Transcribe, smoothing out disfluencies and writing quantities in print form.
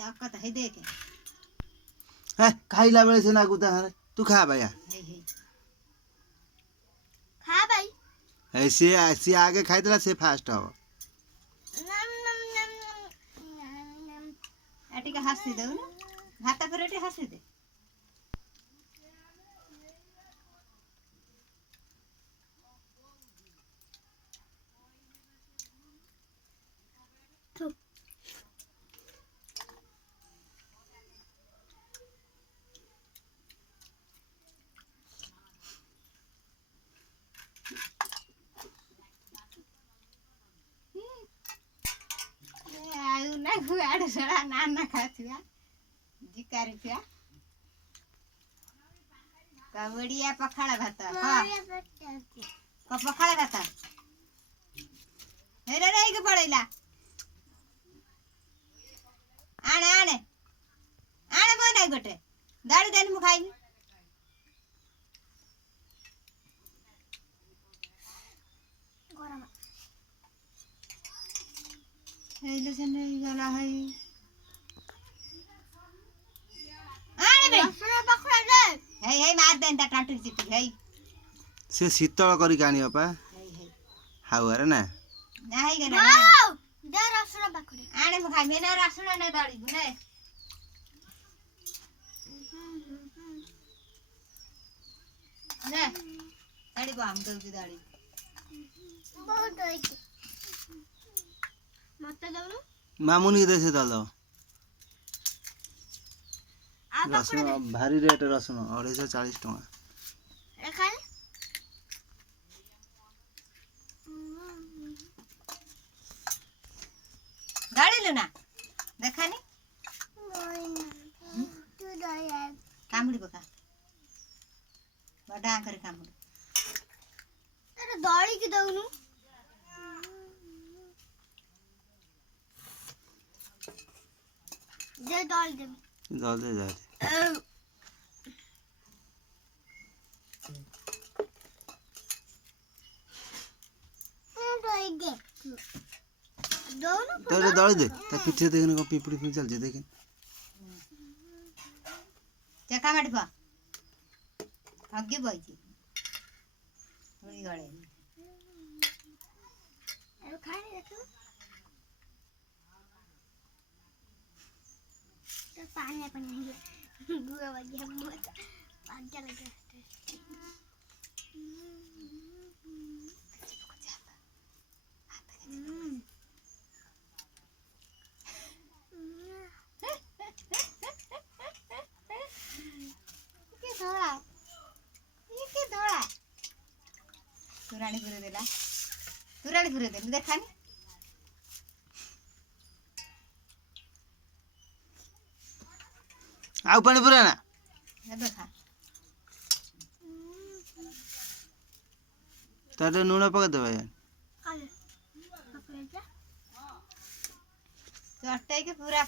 ताकत है देखे है खाइला बेले से ना गुता हरे तू खा भैया खा भाई ऐसे ऐसे आगे खाई देला से फास्ट हो एटी का हंसी दे ना भाता पर एटी हंसी दे आयु ना गुआड़ सड़ा नाना खातिया जिकारी पिया कबड़िया पखाड़ा भात क पखाड़ा भात हेरे रे के पड़ैला आने आने आने बनै गोटे दाड़ी देनी मु खाइनी हेले से नहीं गला है आने बे रसुण पकड़ा दे हे मार देन ता टांटू चिपी हे से शीतल करी कानी अपा हे हाउ रे ना नाही गना दे रसुण पकड़े आने मु खाइ मेना रसुण ने दाड़ी गुने ने दाड़ी को हम दउची दाड़ी बहुत होइছে मत दउनु मामुनी दे से दल आ पकड़ दे रसुन भारी रेट रसुन 240 टका ए खाए दाड़ी लुना देखानी तू दया कामुड़ी पका बड़ा करे कामुड़ी अरे दौड़ी के दउनु दे दौड़ दे दल दे जा तो दल दे ता पीछे देखने को पिपड़ी में चल जे देखे चका माटी पा हगी बइची थोड़ी गळे खाने देखो तो पानी पानी गुआ बजा मत पागल लगे के धोळा ये के धोळा तुराणी पुरे देला तुराणी पुरे देली देखानी आउ पानी पूरा ना हे देखा तारे नून पका दे भाई काले पकड़ जा चटई के पूरा